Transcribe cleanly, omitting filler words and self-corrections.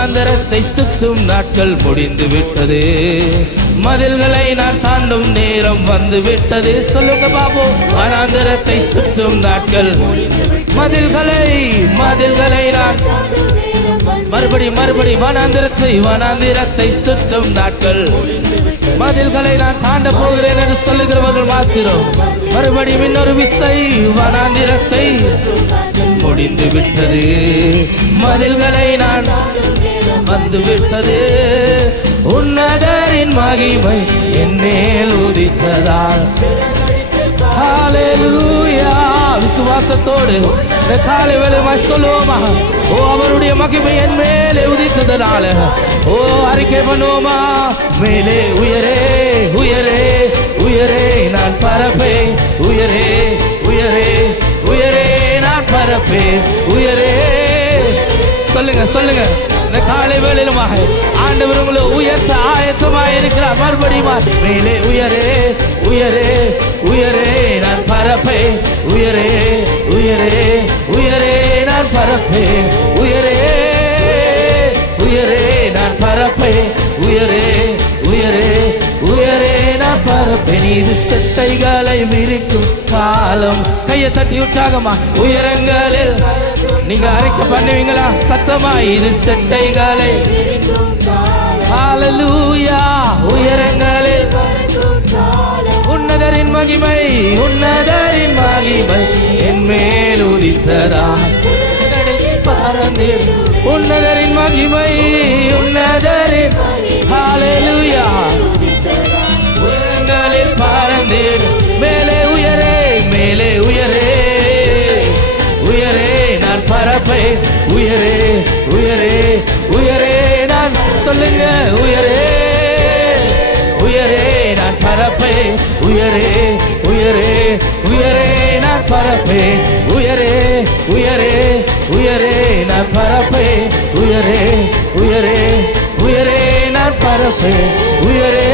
வனாந்தரத்தை சுற்றும் நாட்கள் முடிந்து விட்டது. மதில்களை நான் தாண்டும் நேரம் வந்து விட்டது. சொல்லுங்க பாபு. வனாந்தரத்தை சுற்றும் நாட்கள், மதில்களை நான் மறுபடி வனாந்திரத்தை சுற்றும் நாட்கள், மதில்களை நான் தாண்ட போகிறேன் என்று சொல்லுகிறவர்கள் மாத்திரம் மறுபடியும் இன்னொரு விசை. வனாந்திரத்தை முடிந்து விட்டது, மதில்களை நான் வந்து விட்டது. உன்னதரின் மகிமை என் மேல் உதித்ததால் ஹல்லேலூயா. விசுவாசத்தோடு இந்த காலை வேளையில் சொல்லுவோமா? ஓ, அவருடைய மகிமை என் மேலே உதித்ததனால ஓ அறிக்கை பண்ணுவோமா? மேலே உயரே உயரே உயரே நான் பரப்பே, உயரே உயரே உயரே நான் பரப்பே, உயரே. சொல்லுங்க இந்த காலை வேளையிலுமாக ஆண்டவர் உங்களை உயர்த்த ஆயத்தமாக இருக்கிறார். மறுபடியும் மேலே உயரே உயரே உயரே நான் பரப்பே, உயரே உயரே உயரே நான் பரப்பே, உயரே உயரே நான் பரப்பே, உயரே உயரே உயரே நான் பரப்பேன். இது செட்டைகளை விரிக்கும் காலம். கையை தட்டி உற்சாகமா உயரங்களில் நீங்க அறிக்கை பண்ணுவீங்களா சத்தமா? இது செட்டைகளை ஹல்லேலூயா. உயரங்களில் உன்னதரின் மகிமை என் மேல் உதித்ததா. உன்னதரின் மகிமை ஹல்லேலூயா. உயரங்களில் பறந்தேன். மேலே உயரே உயரே நான் பரப்பை, உயரே உயரே உயரே நான் சொல்லுங்க. உயரே உயரே நான் பரப்பை, உயரே உயரே உயரே நான் பரப்பை, உயரே உயரே உயரே நான் பரப்பை, உயரே உயரே உயரே நான் பரப்பை, உயரே